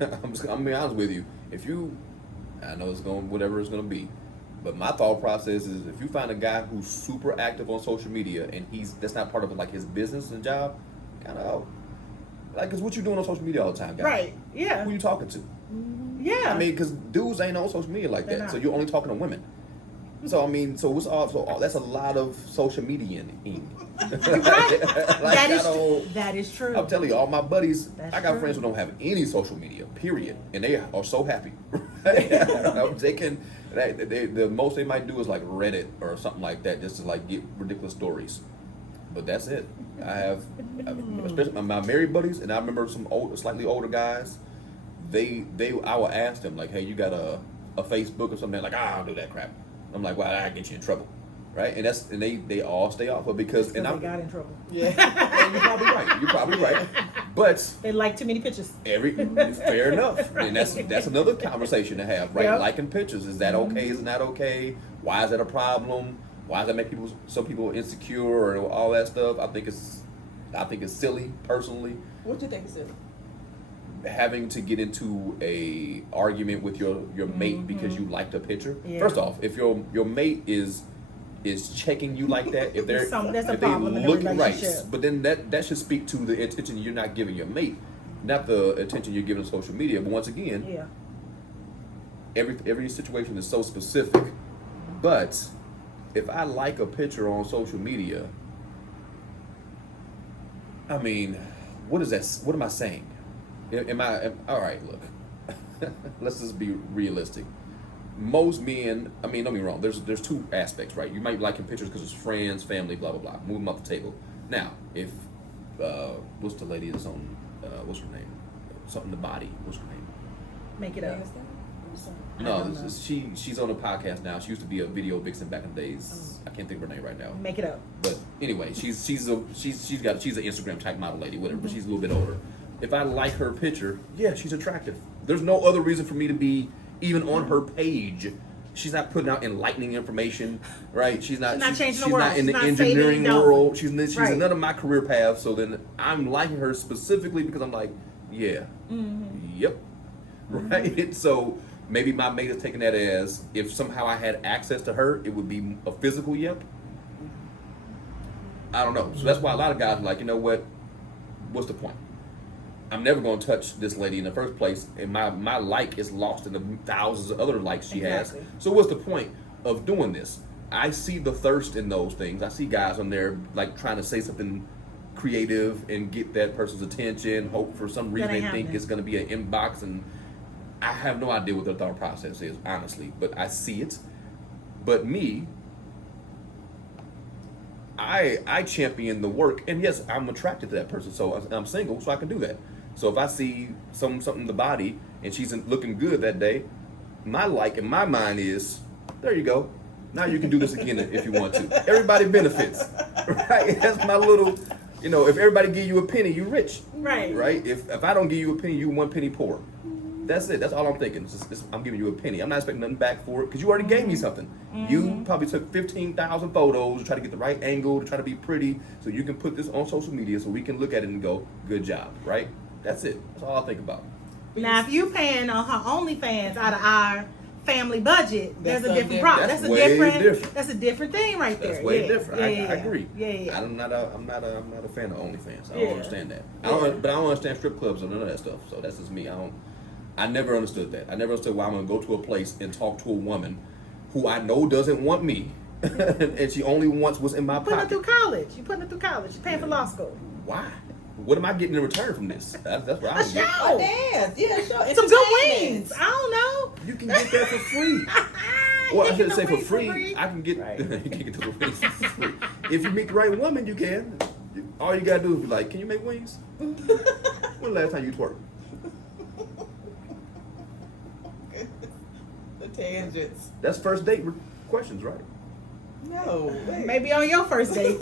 I'm gonna be honest with you. I know it's going whatever it's gonna be, but my thought process is if you find a guy who's super active on social media and that's not part of like his business and job, kind of like, cause what you doing on social media all the time, guys? Right? Yeah. Who you talking to? Yeah. I mean, cause dudes ain't on social media like that, so you're only talking to women. So I mean, that's a lot of social media Right. That is true. I'm telling you, all my buddies, That's I got true. friends who don't have any social media, period, and they are so happy. They can. The most they might do is like Reddit or something like that, just to like get ridiculous stories. But that's it. Especially my married buddies, and I remember some slightly older guys. I will ask them like, "Hey, you got a Facebook or something?" They're like, "I don't do that crap." I'm like, "Well, I get you in trouble." Right, and they all stay off of because they got in trouble. Yeah, and you're probably right. But they like too many pictures. Fair enough, and that's another conversation to have, right? Yep. Liking pictures, is that okay? Is it not okay? Why is that a problem? Why does that make some people insecure or all that stuff? I think it's silly personally. What do you think is silly? Having to get into a argument with your mate because you liked a picture. Yeah. First off, if your mate is checking you like that, if that's a if problem they in look the right, relationship. but then that should speak to the attention you're not giving your mate, not the attention you're giving to social media. But once again, every situation is so specific. But if I like a picture on social media, I mean, what is that? What am I saying? All right, look, let's just be realistic. Most men, I mean, don't get me wrong, there's two aspects, right? You might be liking pictures because it's friends, family, blah, blah, blah. Move them off the table. Now, if, what's the lady that's on, what's her name? Something the body, what's her name? Make it up. No, she's on a podcast now. She used to be a video vixen back in the days. I can't think of her name right now. Make it up. But anyway, she's an Instagram type model lady, whatever, but she's a little bit older. If I like her picture, yeah, she's attractive. There's no other reason for me to be even on her page. She's not putting out enlightening information, right? She's not changing the world. Not in the engineering world. She's in none of my career paths. So then I'm liking her specifically because I'm like, yeah, yep, right. So maybe my mate is taking that as if somehow I had access to her, it would be a physical yep. I don't know. So that's why a lot of guys are like, you know what? What's the point? I'm never going to touch this lady in the first place, and my like is lost in the thousands of other likes she has. So what's the point of doing this? I see the thirst in those things. I see guys on there like trying to say something creative and get that person's attention, hope for some reason they think it's going to be an inbox, and I have no idea what their thought process is, honestly, but I see it. But me, I champion the work, and yes, I'm attracted to that person, so I'm single, so I can do that. So if I see something in the body and she's looking good that day, my like in my mind is, there you go. Now you can do this again if you want to. Everybody benefits, right? That's my little, if everybody give you a penny, you rich, right? Right? If I don't give you a penny, you 1 penny poor. That's it. That's all I'm thinking. I'm giving you a penny. I'm not expecting nothing back for it because you already gave me something. You probably took 15,000 photos to try to get the right angle, to try to be pretty, so you can put this on social media so we can look at it and go, good job, right? That's it. That's all I think about. Now, if you paying on her OnlyFans out of our family budget, there's a different problem. That's different. That's a differerent thing right there. That's way different. I agree. Yeah. I'm not a fan of OnlyFans. I don't understand that. But I don't understand strip clubs or none of that stuff. So that's just me. I never understood that. I never understood why I'm gonna go to a place and talk to a woman who I know doesn't want me, and she only wants what's in my pocket. You're putting her through college. You're paying for law school. Why? What am I getting in return from this? That's what I don't get. A dance, yeah, sure. Some good wings. I don't know. You can get that for free. Well, I shouldn't say for free. I can get you can get the wings for free. If you meet the right woman, you can. All you gotta do is be like, can you make wings? When the last time you twerked? The tangents. That's first date questions, right? No. Wait. Maybe on your first date.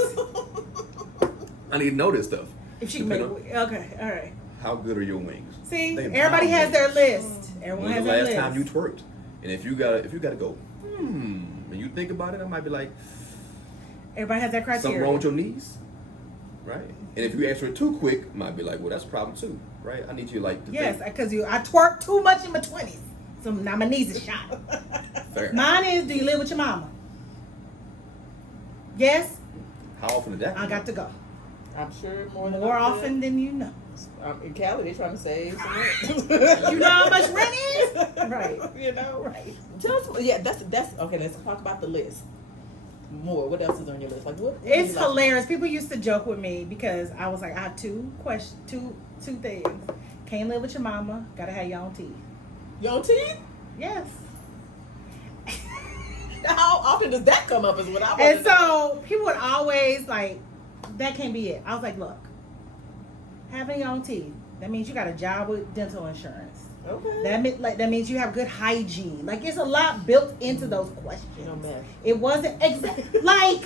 I need to know this stuff. If she can make okay, all right. How good are your wings? See, everybody has their list. Everyone has their list. When's the last time you twerked? And if you gotta go, and you think about it, I might be like, everybody has their criteria. Something wrong with your knees, Right. And if you answer it too quick, might be like, well, that's a problem too, right? I need you like to Yes, think. because I twerk too much in my 20s. So now my knees are shot. Fair. Mine is, do you live with your mama? Yes, How often did that? I got to go. I'm sure more Often than you know. In Cali, they're trying to save some rent. You know how much rent is? Right. You know, Right. tell us. Yeah, that's okay. Let's talk about the list more. What else is on your list? Like what? It's hilarious. People used to joke with me because I was like, I have two things. Can't live with your mama. Gotta have your own teeth. Your own teeth? Yes. How often does that come up? Is what I want And to know. so people would always like, that can't be it. I was like, look, having your own teeth, that means you got a job with dental insurance. Okay. That means you have good hygiene. Like, it's a lot built into those questions. No mess. It wasn't like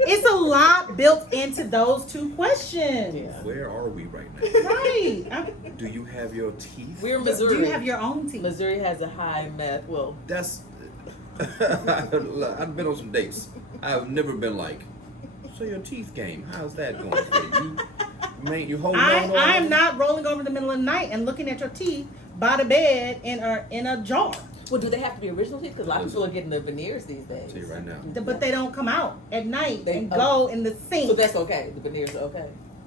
it's a lot built into those two questions. Yeah. Where are we right now? Right. Do you have your teeth? We're in Missouri. Do you have your own teeth? Missouri has a high meth. Well, That's. I've been on some dates. I've never been like, so your teeth game, how's that going for you? Man, you holding on. I'm not rolling over the middle of the night and looking at your teeth by the bed in a jar. well, do they have to be original teeth? Because a lot of people are getting the veneers these days. I'll tell you right now. But they don't come out at night They- and go in the sink. So that's okay. The veneers are okay.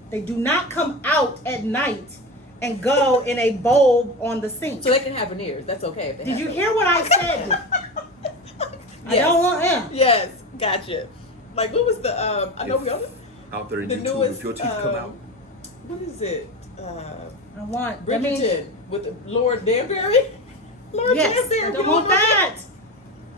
They do not come out at night and go in a bulb on the sink. So they can have veneers. That's okay. If they Did have you those. hear what I said? I Yes. don't want him. Yes, gotcha. Like what was the I know If- we on it. Out there in The YouTube, newest. if your teeth come out, What is it? I want. That means, Bridgerton with Lord Danbury. Lord yes, Danbury. I don't want that.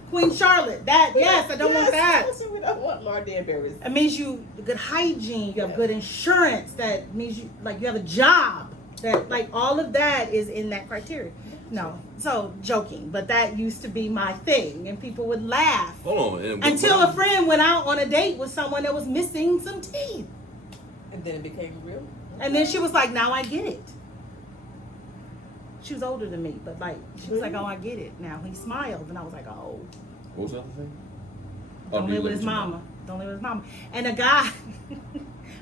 Queen Charlotte. That yes, I don't want that. Also, we don't want Lord Danbury's. It means you good hygiene. You have good insurance. That means you have a job. That like all of that is in that criteria. No, so joking, but that used to be my thing, and people would laugh hold on. And until a friend went out on a date with someone that was missing some teeth, And then it became real. and then she was like, "Now I get it." She was older than me, but like she was like, "Oh, I get it now." He smiled, and I was like, "Oh." What was the other thing? Don't live with his your mama. Don't live with his mama. And a guy,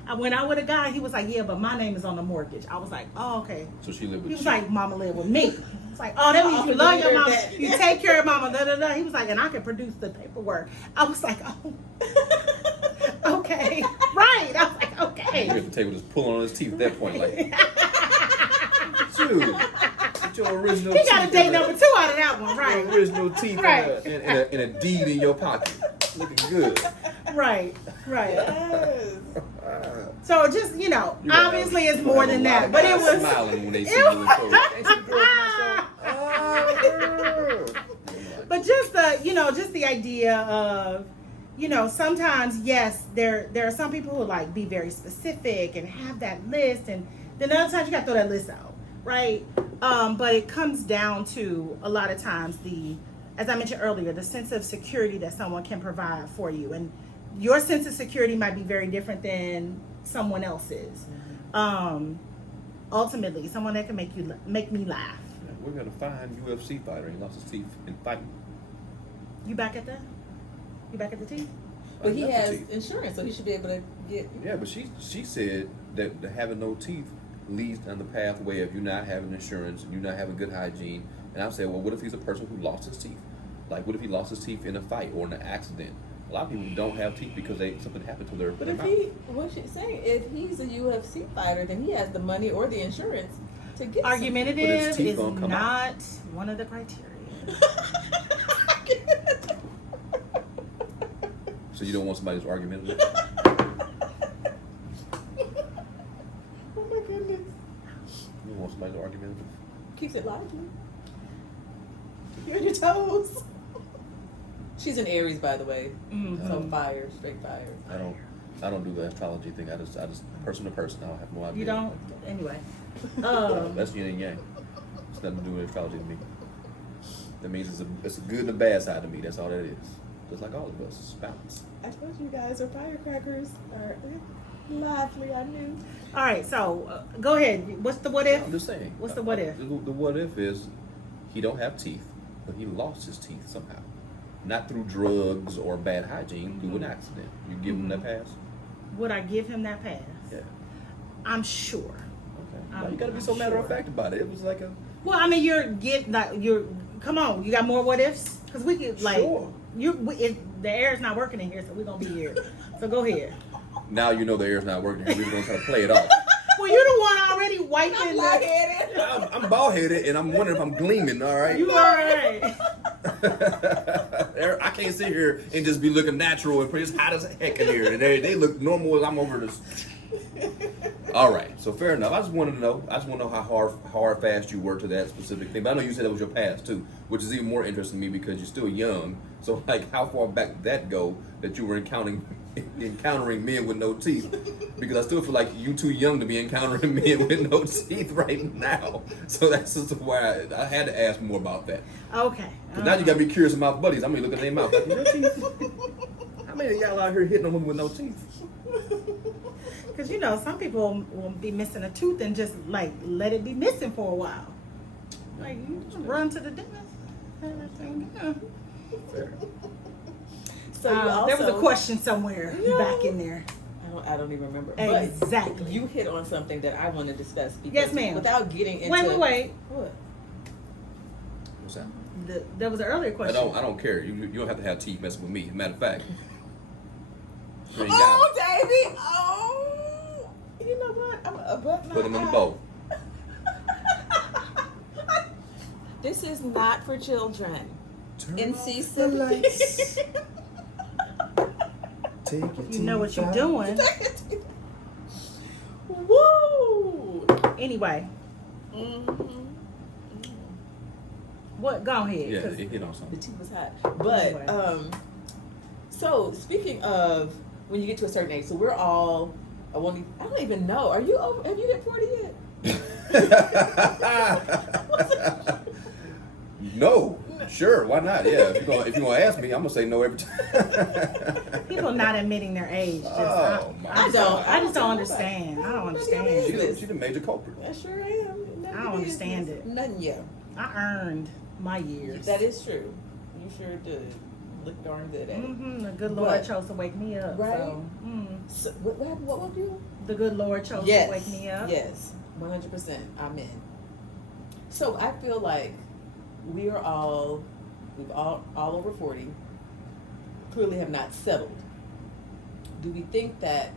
I went out with a guy. He was like, "Yeah, but my name is on the mortgage." I was like, "Oh, okay." So she lived with He was you. like, "Mama live with me." It's like, "Oh, that means you love your mama. You take care of mama." Da da da. He was like, "And I can produce the paperwork." I was like, "Oh, okay, right." I was like, You "Okay." at the table just pulling on his teeth at that point, like, dude, get your original He teeth. got a date number 2 out of that one, Your right? original teeth Right. and a deed in your pocket. Looking good. Right, right. Yes. So just obviously it's more than that, but it was. smiling when they see it you in was- photos. But just just the idea of, sometimes yes, there are some people who like be very specific and have that list, and then other times you got to throw that list out, right? But it comes down to a lot of times as I mentioned earlier, the sense of security that someone can provide for you, and your sense of security might be very different than someone else's. Ultimately, someone that can make me laugh. We're gonna find UFC fighter. He lost his teeth in fighting. You back at that? You back at the teeth? But he Left has the teeth. insurance, so he should be able to get. Yeah, but she said that the having no teeth leads down the pathway of you not having insurance, you not having good hygiene. And I'm saying, well, what if he's a person who lost his teeth? Like, what if he lost his teeth in a fight or in an accident? A lot of people don't have teeth because something happened to their But their if mouth. what's she saying? If he's a UFC fighter, then he has the money or the insurance to get. But Argumentative his teeth is gonna come not one of the criteria. So you don't want somebody who's argumentative? Oh my goodness! You don't want somebody who's argumentative? Keeps it lively. You're on your toes. She's an Aries, by the way. Mhm. So fire, straight fire. I don't do the astrology thing. I just person to person. I don't have no idea. You don't? Anyway. That's yin and yang. It's nothing to do with astrology to me. That means it's a good and a bad side to me. That's all that is. Just like all of us, it's balance. I told you guys are firecrackers. Are lively. I knew. All right, so go ahead. What's the what if? I'm just saying. What's the what if? The what if is he don't have teeth, but he lost his teeth somehow. Not through drugs or bad hygiene, through an accident. You give him that pass? Would I give him that pass? Yeah. I'm sure. Okay. Now you gotta be so matter of fact about it. It was like a. Well, I mean, come on, you got more what ifs? Because we could, like, Sure. the air is not working in here, so we're going to be here. So go ahead. Now you know the air's not working. We're gonna try to play it off. Well, you're the one already wiping. I'm light-headed. I'm bald headed, and I'm wondering if I'm gleaming. All right. You all right. I can't sit here and just be looking natural and pretty. It's hot as heck in here, and they look normal as I'm over this. All right, so fair enough. I just wanted to know. I just want to know how hard fast you were to that specific thing. But I know you said that was your past too, which is even more interesting to me because you're still young. So like, how far back did that go that you were encountering men with no teeth? Because I still feel like you're too young to be encountering men with no teeth right now. So that's just why I had to ask more about that. Okay. Because now you got to be curious about buddies. I'm gonna look at their mouth. Like, no teeth. How many of y'all out here hitting a woman with no teeth? Because, some people will be missing a tooth and just, like, let it be missing for a while. Like, you just run to the dentist. Fair. So you also, there was a question somewhere back in there. I don't even remember. Exactly. But you hit on something that I want to discuss. Because Yes, ma'am. Without getting into... Wait. What? What's that? There was an earlier question. I don't care. You don't have to have teeth messing with me. Matter of fact. You ain't got Oh, it. Davey! Oh! You know what? I'm a butt. Put them in the bowl. This is not for children. Turn NC off the lights. Take your You know what teeth you're out. doing. Woo! Anyway, Mm-hmm. what? Go ahead. Yeah, 'cause- it hit on The something. tea was hot. But Anyway. so speaking of when you get to a certain age, so we're all I don't even know. Are you over? Have you hit 40 yet? No, sure, why not? Yeah, if you're gonna ask me, I'm gonna say no every time. People not admitting their age. Oh, my I God. just don't understand. I don't understand. She's the major culprit. I sure am. I don't understand it. Nothing yet. I earned my years. That is true. You sure did. Look darn good at it. Mm-hmm. The good Lord But- chose to wake me up. Right. So, So, what happened? What would you? the good Lord chose Yes. to wake me up. Yes. 100%. Amen. So I feel like we've all over 40, clearly have not settled. Do we think that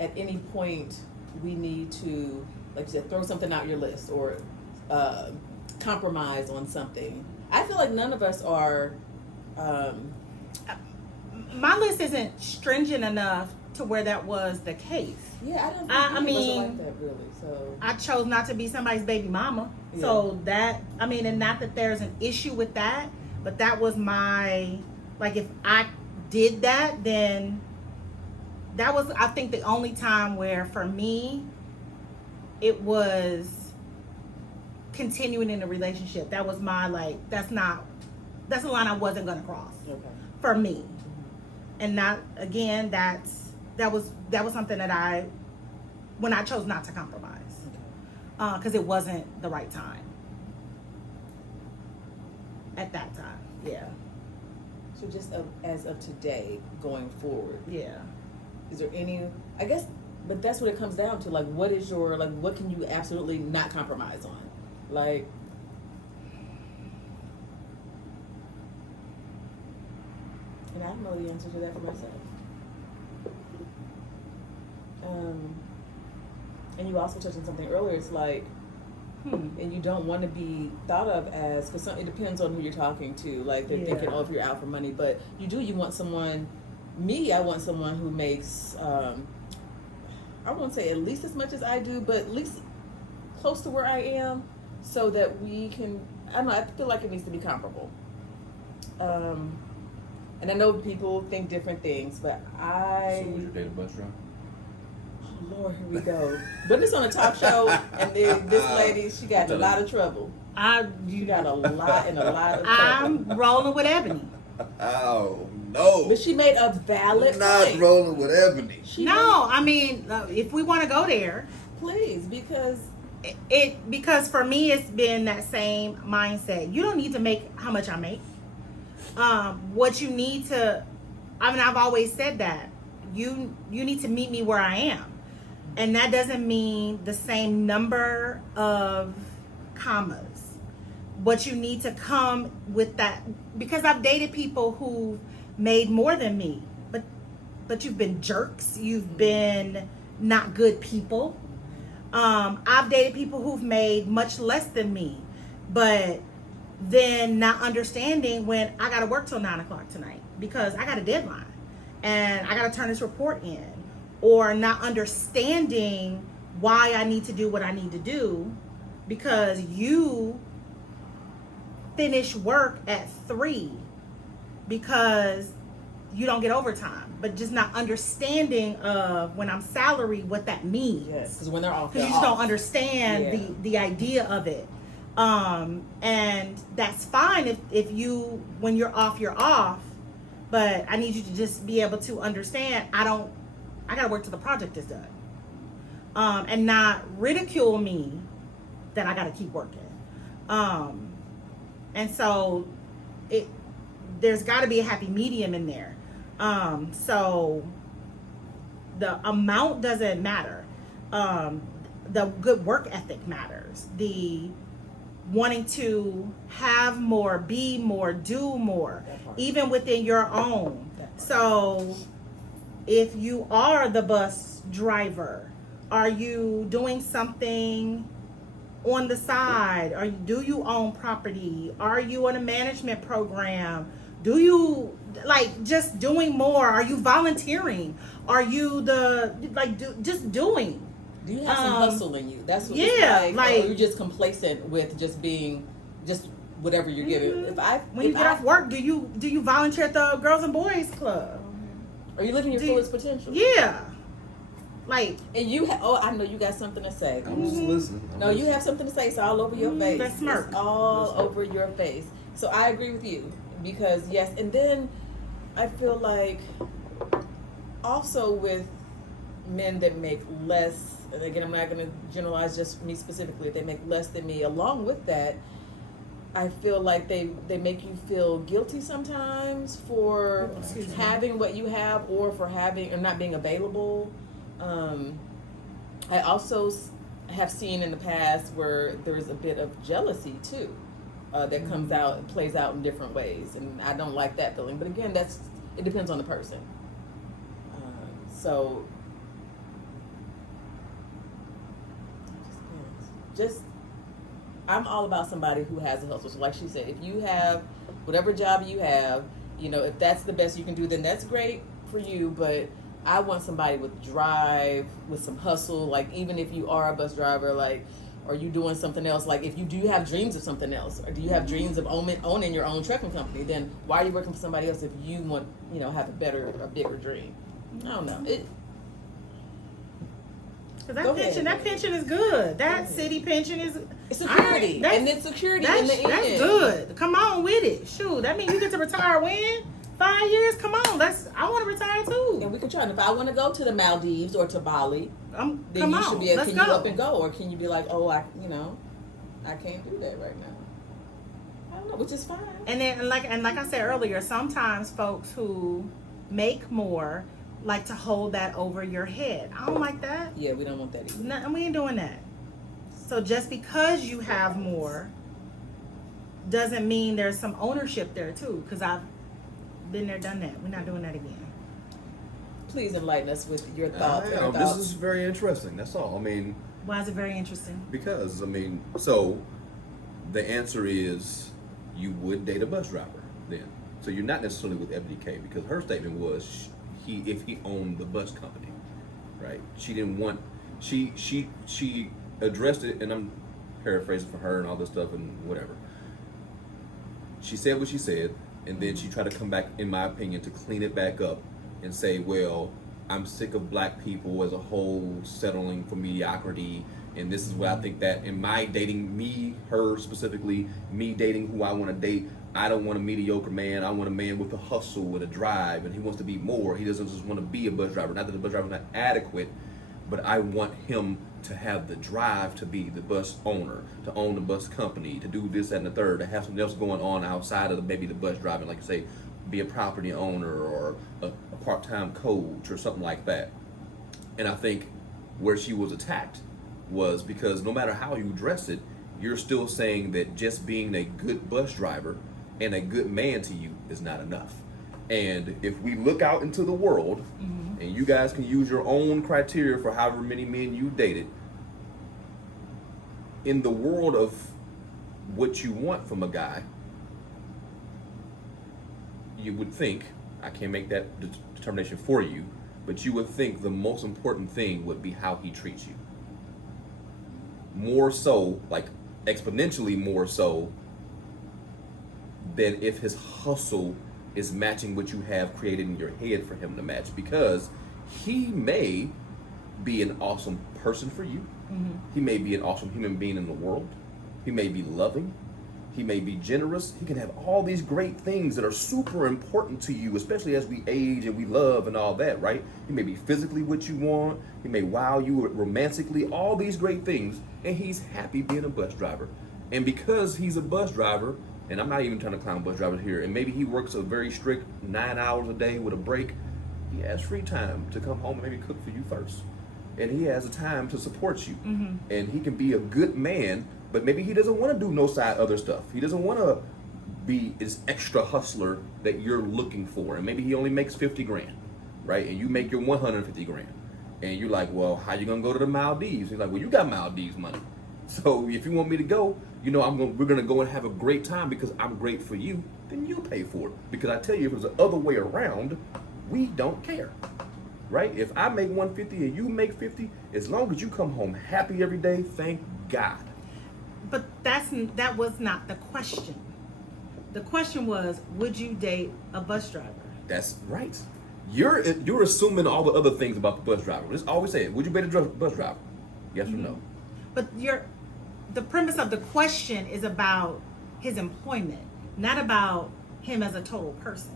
at any point we need to, like you said, throw something out your list or compromise on something? I feel like none of us are. My list isn't stringent enough to where that was the case. Yeah, I don't. Think I mean, like that really. So I chose not to be somebody's baby mama. Yeah. So that, and not that there's an issue with that, but that was my, like, if I did that, then that was, I think, the only time where for me, it was continuing in a relationship. That was my, like, that's a line I wasn't going to cross okay. for me. And not, again, that was something that when I chose not to compromise. Because it wasn't the right time at that time. Yeah. So just as of today, going forward, Yeah. is there any? I guess, but that's what it comes down to. Like, what is your what can you absolutely not compromise on? Like, and I don't know the answer to that for myself. And you also touched on something earlier. It's like. And you don't want to be thought of as, because it depends on who you're talking to. Like, they're thinking, oh, if you're out for money. But you want someone, I want someone who makes, I won't say at least as much as I do, but at least close to where I am, so that we can, I don't know, I feel like it needs to be comparable. And I know people think different things, but So was your date a bus drive? Lord, here we go. But it's on a talk show, and this lady, she got in a lot of trouble. You got a lot of trouble. I'm rolling with Ebony. Oh no! But she made a valid Not point. rolling with Ebony. If we want to go there, Please, because because for me it's been that same mindset. You don't need to make how much I make. What you need to, I've always said that you need to meet me where I am. And that doesn't mean the same number of commas. But you need to come with that, because I've dated people who made more than me, but you've been jerks, you've been not good people. I've dated people who've made much less than me, but then not understanding when I got to work till 9 o'clock tonight because I got a deadline and I got to turn this report in, or not understanding why I need to do what I need to do because you finish work at 3 because you don't get overtime, but just not understanding of when I'm salaried what that means. Yes, because when they're off, because you just don't understand the idea of it. And that's fine if you, when you're off, but I need you to just be able to understand I gotta work till the project is done. And not ridicule me that I gotta keep working. And so there's gotta be a happy medium in there. So the amount doesn't matter. The good work ethic matters. The wanting to have more, be more, do more, even within your own. So if you are the bus driver, are you doing something on the side? Do you own property? Are you in a management program? Do you just doing more? Are you volunteering? Are you just doing? Do you have some hustle in you? That's what or you're just complacent with just being just whatever you're given. When you get off work, do you volunteer at the Girls and Boys Club? Are you living your fullest potential? Yeah. And you I know you got something to say. I was just listening. You have something to say. It's all over your face. That smirk. It's all over your face. So I agree with you because yes, and then I feel like also with men that make less, and again I'm not going to generalize just me specifically, they make less than me. Along with that, I feel like they make you feel guilty sometimes for having what you have or for having or not being available. I also have seen in the past where there's a bit of jealousy too that comes out, plays out in different ways, and I don't like that feeling. But again, it depends on the person. So just I'm all about somebody who has a hustle. So like she said, if you have whatever job you have, if that's the best you can do, then that's great for you. But I want somebody with drive, with some hustle. Like even if you are a bus driver, are you doing something else? Like if you do have dreams of something else, or do you have dreams of owning your own trucking company? Then why are you working for somebody else if you want, have a bigger dream? I don't know. That pension is good. That city pension is security, and it's security in the end. That's good. Come on with it. Shoot, that means you get to retire when? 5 years? Come on, I want to retire too. And we can try. And if I want to go to the Maldives or to Bali, then you should be able. Can you up and go, or can you be like, oh, I can't do that right now. I don't know, which is fine. And then, like I said earlier, sometimes folks who make more like to hold that over your head. I don't like that. Yeah, we don't want that either. No, we ain't doing that. So just because you have more doesn't mean there's some ownership there too. Because I've been there, done that. We're not doing that again. Please enlighten us with your thoughts. This is very interesting. That's all. Why is it very interesting? Because so the answer is you would date a bus driver then. So you're not necessarily with FDK because her statement was if he owned the bus company, right? She didn't want. She addressed it, and I'm paraphrasing for her and all this stuff and whatever. She said what she said. And then she tried to come back, in my opinion, to clean it back up and say, well, I'm sick of black people as a whole settling for mediocrity. And this is what I think that in my dating, her specifically, me dating who I want to date, I don't want a mediocre man. I want a man with a hustle, with a drive, and he wants to be more. He doesn't just want to be a bus driver. Not that the bus driver is not adequate, but I want him to have the drive to be the bus owner, to own the bus company, to do this, that, and the third, to have something else going on outside of maybe the bus driving, like say, be a property owner or a part-time coach or something like that. And I think where she was attacked was because no matter how you dress it, you're still saying that just being a good bus driver and a good man to you is not enough. And if we look out into the world, and you guys can use your own criteria for however many men you dated, in the world of what you want from a guy, you would think, I can't make that determination for you, but you would think the most important thing would be how he treats you. More so, like exponentially more so, than if his hustle is matching what you have created in your head for him to match. Because he may be an awesome person for you. He may be an awesome human being in the world. He may be loving. He may be generous. He can have all these great things that are super important to you, especially as we age and we love and all that, right? He may be physically what you want. He may wow you romantically, all these great things. And he's happy being a bus driver. And because he's a bus driver, and I'm not even trying to clown bus drivers here, and maybe he works a very strict 9 hours a day with a break, he has free time to come home and maybe cook for you first. And he has a time to support you. And he can be a good man, but maybe he doesn't want to do no side other stuff. He doesn't want to be this extra hustler that you're looking for. And maybe he only makes 50 grand, right? And you make your 150 grand. And you're like, well, how you going to go to the Maldives? He's like, well, you got Maldives money. So if you want me to go, you know, we're going to go and have a great time because I'm great for you, then you pay for it. Because I tell you, if it was the other way around, we don't care. Right? If I make 150 and you make 50, as long as you come home happy every day, thank God. But that was not the question. The question was, would you date a bus driver? That's right. You're assuming all the other things about the bus driver. Just always say it. Would you date a bus driver? Yes or no? But the premise of the question is about his employment, not about him as a total person.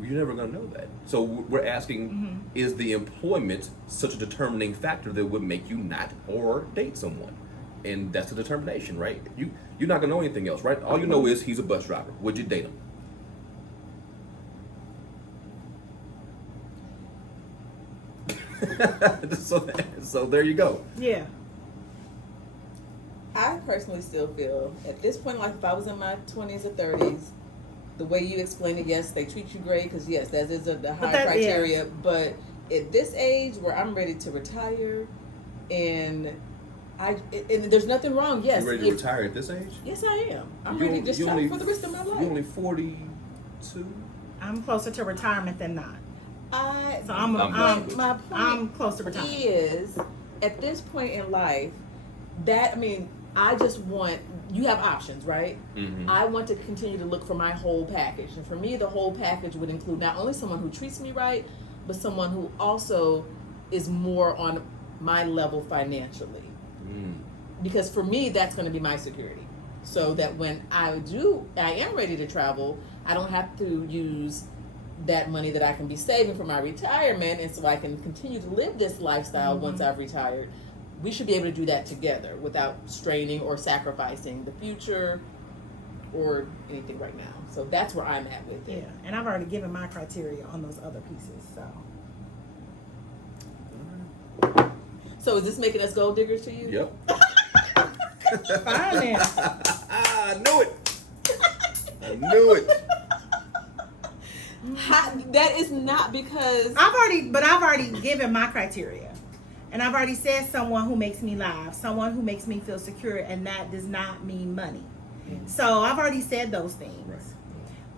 You're never going to know that. So we're asking, is the employment such a determining factor that would make you not or date someone? And that's a determination, right? You're not going to know anything else, right? All you know is he's a bus driver. Would you date him? So there you go. Yeah. I personally still feel, at this point, like if I was in my 20s or 30s, the way you explain it, yes, they treat you great, because yes, that is the high criteria. Yeah. But at this age where I'm ready to retire, and there's nothing wrong. Yes, you ready to retire at this age? Yes, I am. I'm ready to just travel for the rest of my life. You're only 42. I'm closer to retirement than not. My point I'm close to retirement. Is at this point in life I just want, you have options, right? I want to continue to look for my whole package. And for me, the whole package would include not only someone who treats me right, but someone who also is more on my level financially. Because for me, that's going to be my security. So that when I am ready to travel, I don't have to use that money that I can be saving for my retirement, and so I can continue to live this lifestyle once I've retired. We should be able to do that together without straining or sacrificing the future or anything right now. So that's where I'm at with it. Yeah, and I've already given my criteria on those other pieces. So is this making us gold diggers to you? Yep. Fine then. I knew it. I knew it. That is not because I've already given my criteria. And I've already said someone who makes me laugh, someone who makes me feel secure, and that does not mean money. So I've already said those things.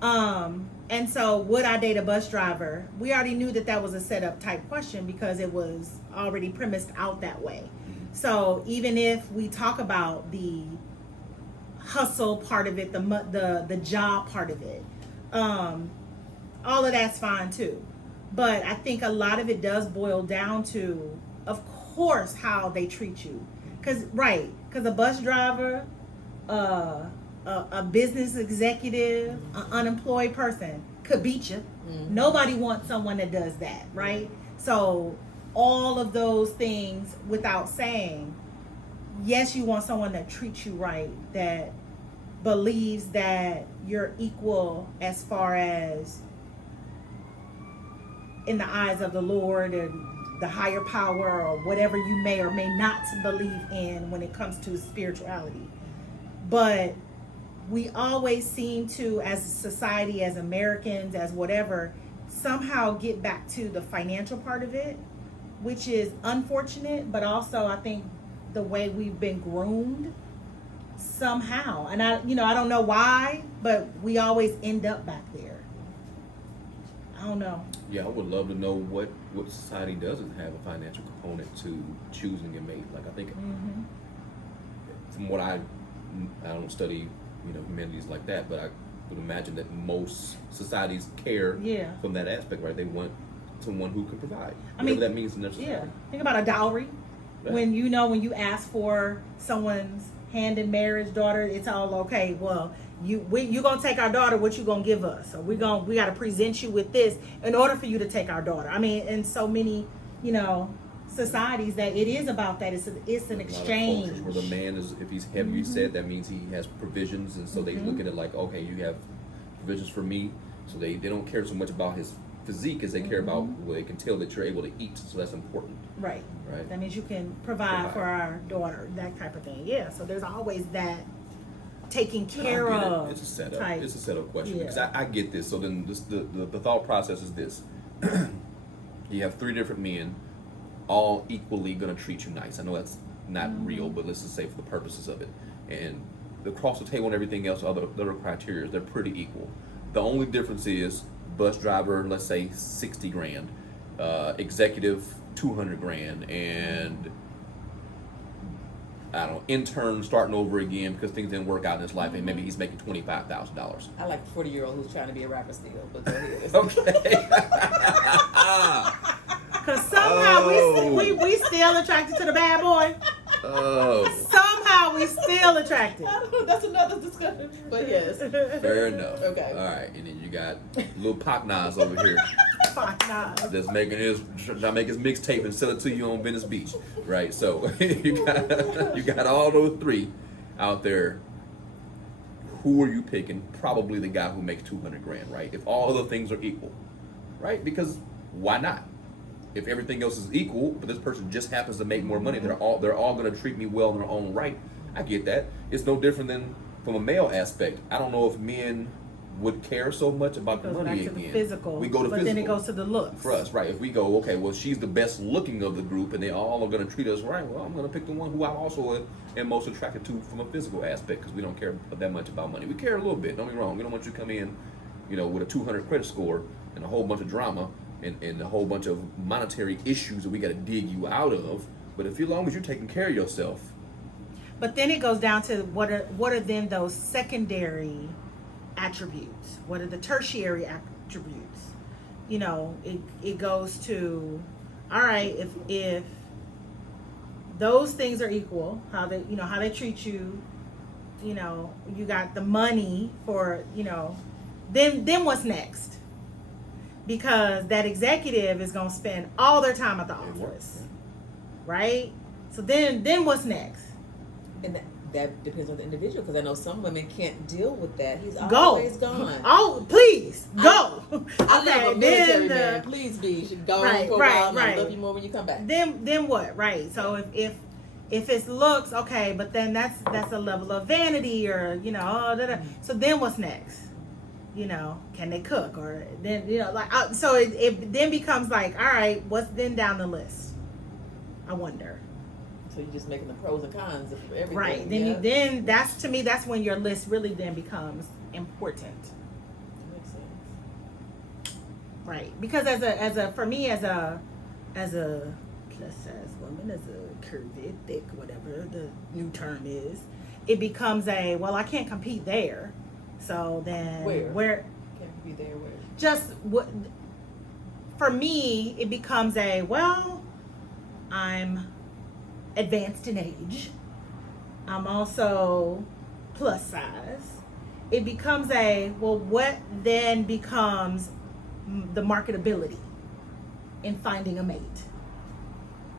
Right. And so would I date a bus driver? We already knew that was a setup type question because it was already premised out that way. So even if we talk about the hustle part of it, the job part of it, all of that's fine too. But I think a lot of it does boil down to, of course, how they treat you. Because a bus driver, a business executive, an unemployed person could beat you. Nobody wants someone that does that, right? So all of those things without saying, yes, you want someone that treats you right, that believes that you're equal as far as in the eyes of the Lord and the higher power or whatever you may or may not believe in when it comes to spirituality. But we always seem to, as a society, as Americans, as whatever, somehow get back to the financial part of it, which is unfortunate, but also I think the way we've been groomed somehow. And I don't know why, but we always end up back there. I don't know. Yeah, I would love to know what society doesn't have a financial component to choosing a mate. Like, I think from what I don't study, humanities like that, but I would imagine that most societies care from that aspect, right? They want someone who can provide. Whatever that means in their society. Yeah. Think about a dowry. Right. When you ask for someone's hand in marriage, daughter, it's all okay. Well, you gonna take our daughter, what you gonna give us? Or we gotta present you with this in order for you to take our daughter. I mean, in so many, societies that it is about that. It's an exchange. Where the man is, if he's heavy set, that means he has provisions, and so they look at it like, okay, you have provisions for me. So they don't care so much about his physique as they care about they can tell that you're able to eat. So that's important. Right. That means you can provide for our daughter, that type of thing. Yeah. So there's always that taking care of. It's a setup. Type. It's a setup question because I get this. So then the thought process is this: you have 3 different men, all equally going to treat you nice. I know that's not real, but let's just say for the purposes of it. And across the table and everything else, other criteria, they're pretty equal. The only difference is bus driver, let's say 60 grand, executive 200 grand, and I don't know, intern starting over again because things didn't work out in his life, and maybe he's making $25,000. I like a 40-year-old who's trying to be a rapper still, but go ahead. Okay. Because somehow we still attracted to the bad boy. Oh. Somehow we still attracted. I don't know, that's another discussion, but yes. Fair enough. Okay. All right, and then you got little Pop Nas over here. Pop Nas. That's trying to make his mixtape and sell it to you on Venice Beach, right? So you got all those 3 out there. Who are you picking? Probably the guy who makes 200 grand, right? If all other things are equal, right? Because why not? If everything else is equal, but this person just happens to make more money, they're all going to treat me well in their own right. I get that. It's no different than from a male aspect. I don't know if men would care so much about the money back to again. The physical, we go to but physical. then it goes to the looks. For us, right? If we go, okay, well, she's the best looking of the group, and they all are going to treat us right. Well, I'm going to pick the one who I also am most attracted to from a physical aspect, because we don't care that much about money. We care a little bit. Don't be wrong. We don't want you to come in, with a 200 credit score and a whole bunch of drama and a whole bunch of monetary issues that we got to dig you out of. But as long as you're taking care of yourself. But then it goes down to what are then those secondary attributes? What are the tertiary attributes? It goes to, all right, if those things are equal, how they treat you, you got the money for, then what's next? Because that executive is going to spend all their time at the office, right? So then what's next? And that depends on the individual, because I know some women can't deal with that. He's go. Always gone. Oh, please go. I love a military then man. Please be. You should go right, for a right, while, and right. I love you more when you come back. Then what? Right. So if it's looks, okay, but then that's a level of vanity, or so then what's next? Can they cook? Or then so it then becomes like, all right, what's then down the list? I wonder. So you're just making the pros and cons of everything. Right. Then that's, to me, that's when your list really then becomes important. That makes sense. Right. Because as a plus size woman, as a curvy, thick, whatever the new term is, it becomes I can't compete there. So then where can't compete there? Where? Just what for me, it becomes I'm advanced in age. I'm also plus size. It becomes what then becomes the marketability in finding a mate?